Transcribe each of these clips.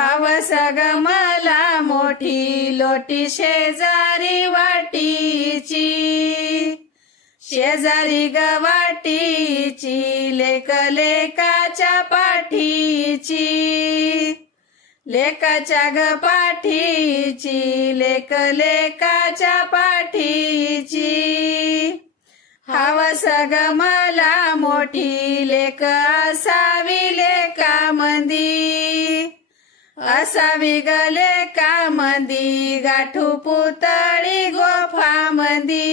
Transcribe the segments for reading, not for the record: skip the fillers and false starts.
हवस ग मला मोठी लोटी शेजारी वाटीची, शेजारी ग वाटीची लेक लेकाच्या पाठीची, लेकाच्या ग पाठीची लेक लेकाच्या पाठीची। हवस ग मला मोठी लेक असावी लेकामंदी, असावी ग लेकामंदी गाठू पुतळी गोफामंदी,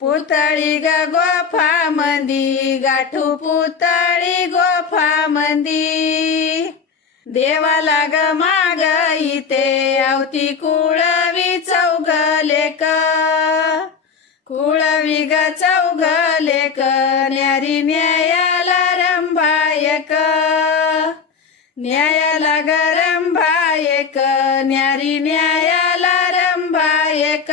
पुतळी ग गोफामंदी गाठू पुतळी गोफामंदी। देवाला ग माग इथे आवती कुळवी चौघ लेक, कुळवी ग चौघ लेक न्यारी न्यायाला रंभायक, न्यायाला ग रंभायक न्यारी न्यायाला रंभायक।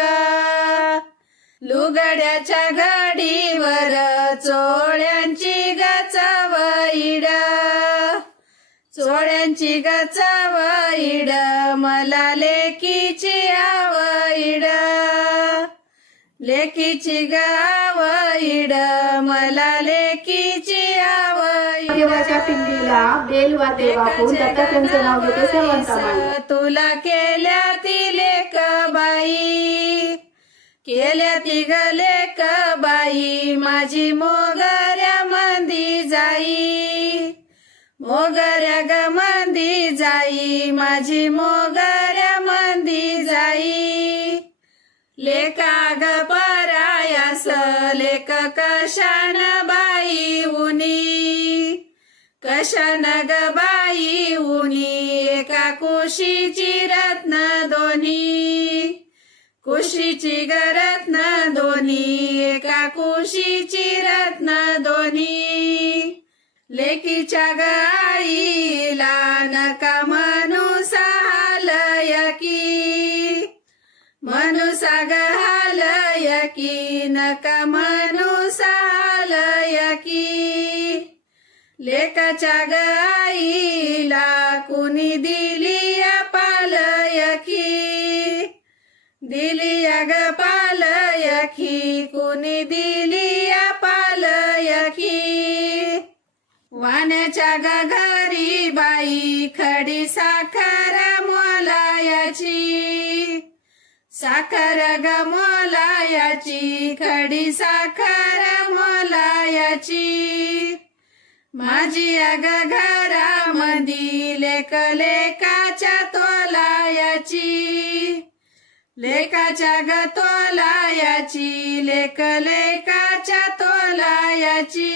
लुगड्याच्या घडीवर चोळ्यांची ग चवईड, चोळ्यांची ग चवईड मला लेकीची आवईड, लेकीची ग आवईड मला लेकीची आवईड। देवाच्या पिंडीला बेल वाते वाकून दत्तात्र्यांचं नाव घेते सेवंताबाई। तुला केल्या ती लेक बाई, केल्या ती ग लेक बाई माझी मोगऱ्या मंदी जाई, मोगऱ्या ग मंदी जाई माझी मोगऱ्या मंदी जाई। लेका ग परायास लेक कशान बाई उनी, कशान ग बाई उनी एका कुशीची रत्न दोन्ही, कुशीची ग रत्न दोन्ही एका कुशीची रत्न दोन्ही। लेकीच्या ग आईला नका म्हणू हालयकी, म्हणूसा ग हालयकी नका म्हणू हालयकी। लेकाच्या ग आईला कुणी दिली पालयकी, दिली ग पालयकी कुणी दिली पालयकी। वाण्याच्या ग घरी बाई खडी साखर मोलायाची, साखर ग मोलायाची खडी साखर मोलायाची। माझी अग घरामंदी लेक लेकाच्या तोलायाची, लेकाच्या ग तोलायाची लेक लेकाच्या तोलायाची।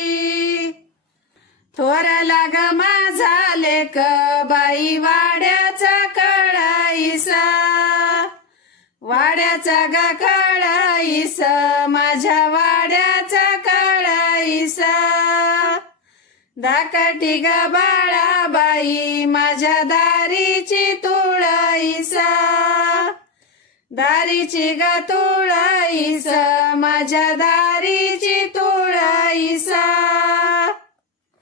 थोरला ग माझा लेक बाई वाड्याचा कळाईसा, वाड्याचा ग कळाईस माझ्या वाड्याचा कळाईस। धाकटी ग बाळाबाई माझ्या दारीची तुळाईस, दारीची ग तुळाईस माझ्या दारीची तुळाईस।